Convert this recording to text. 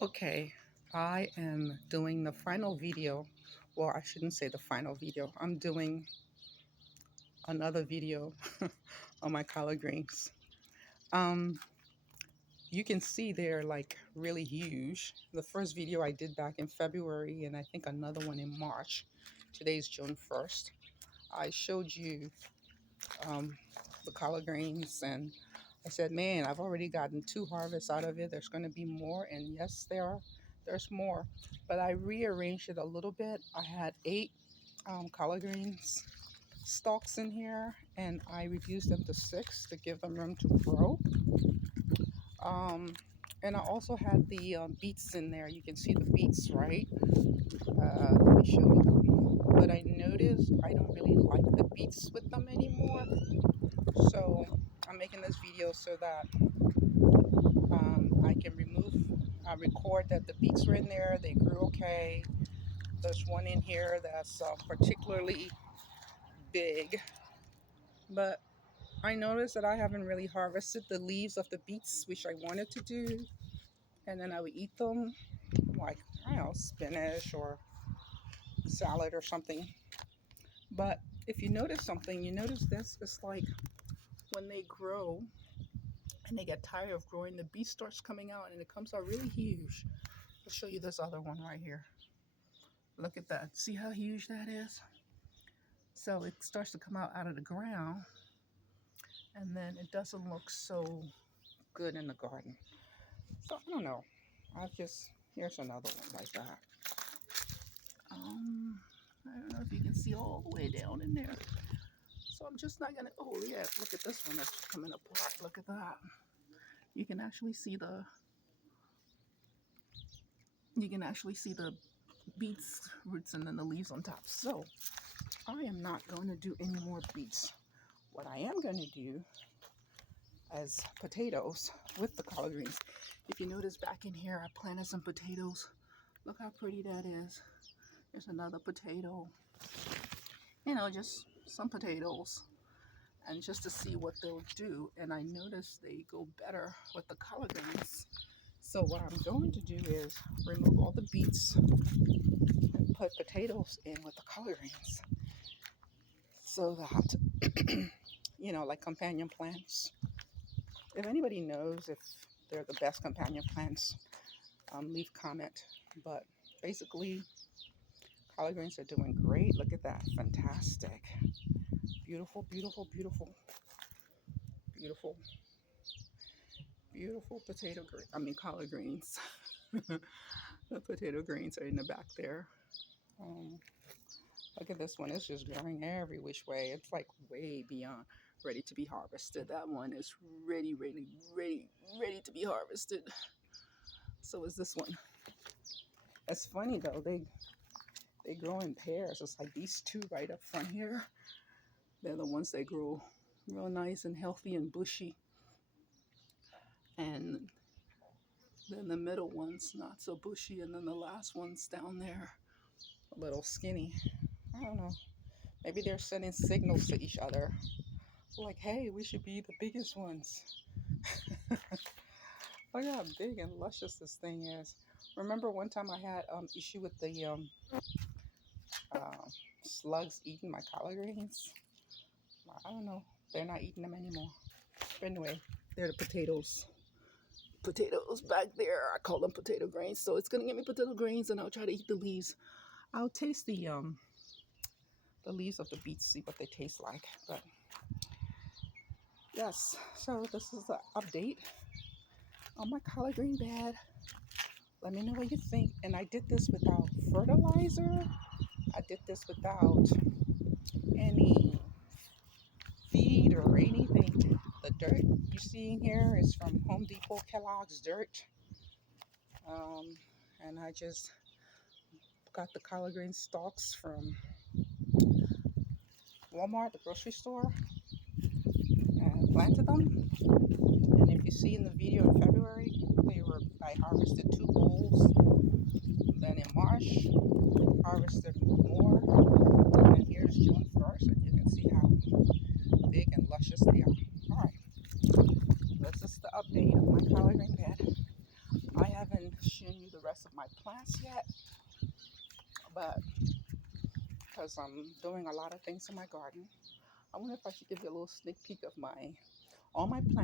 Okay, I am doing the final video. Well, I shouldn't say the final video. I'm doing another video on my collard greens. Um, you can see they're like really huge. The first video I did back in February, and I think another one in March. Today's June 1st. I showed you um, the collard greens, and I said, man, I've already gotten 2 harvests out of it. There's going to be more, and yes, there's more. But I rearranged it a little bit. I had 8 collard greens stalks in here, and I reduced them to 6 to give them room to grow. Um, and I also had the beets in there. You can see the beets, right? Let me show you them. But I noticed I don't really like the beets with them anymore. So I'm making this video so that I can record that the beets were in there. They grew okay. There's one in here that's particularly big. But I noticed that I haven't really harvested the leaves of the beets, which I wanted to do. And then I would eat them like, I don't know, spinach or salad or something. But if you notice something, you notice this, it's like when they grow and they get tired of growing, the beet starts coming out and it comes out really huge. I'll show you this other one right here. Look at that. See how huge that is? So it starts to come out of the ground, and then it doesn't look so good in the garden. So I don't know. Here's another one like that. I don't know if you can see all the way down in there. So I'm just not gonna, oh yeah, look at this one that's coming apart. Look at that. You can actually see the beets roots and then the leaves on top. So I am not going to do any more beets. What I am going to do as potatoes with the collard greens. If you notice back in here, I planted some potatoes. Look how pretty that is. There's another potato. You know, just some potatoes. And just to see what they'll do. And I noticed they go better with the collard greens. So what I'm going to do is remove all the beets and put potatoes in with the collard greens. So that, you know, like companion plants. If anybody knows if they're the best companion plants, leave comment. But basically, collard greens are doing great. Look at that. Fantastic. Beautiful, beautiful, beautiful, beautiful, beautiful collard greens. The potato greens are in the back there. Um, Look at this one. It's just growing every which way. It's like way beyond ready to be harvested. That one is ready, ready, ready, ready to be harvested. So is this one. It's funny though. They grow in pairs. It's like these two right up front here. They're the ones that grow real nice and healthy and bushy. And then the middle one's not so bushy. And then the last one's down there, a little skinny. I don't know. Maybe they're sending signals to each other. Like, hey, we should be the biggest ones. Look how big and luscious this thing is. Remember one time I had issue with the uh, slugs eating my collard greens? I don't know. They're not eating them anymore. But anyway, they're the potatoes. Potatoes back there. I call them potato greens. So it's gonna give me potato greens, and I'll try to eat the leaves. I'll taste the leaves of the beets, see what they taste like. But yes, so this is the update on my collard green bed. Let me know what you think. And I did this without fertilizer. I did this without any feed or anything. The dirt you see in here is from Home Depot Kellogg's dirt. And I just got the collard green stalks from Walmart, the grocery store, and planted them. And if you see in the video in February, I harvested 2 bowls. Then in March, harvested more. And here's June 1st, and you can see how big and luscious they are. All right, that's just the update of my collard green bed. I haven't shown you the rest of my plants yet, but because I'm doing a lot of things in my garden, I wonder if I should give you a little sneak peek of my all my plants.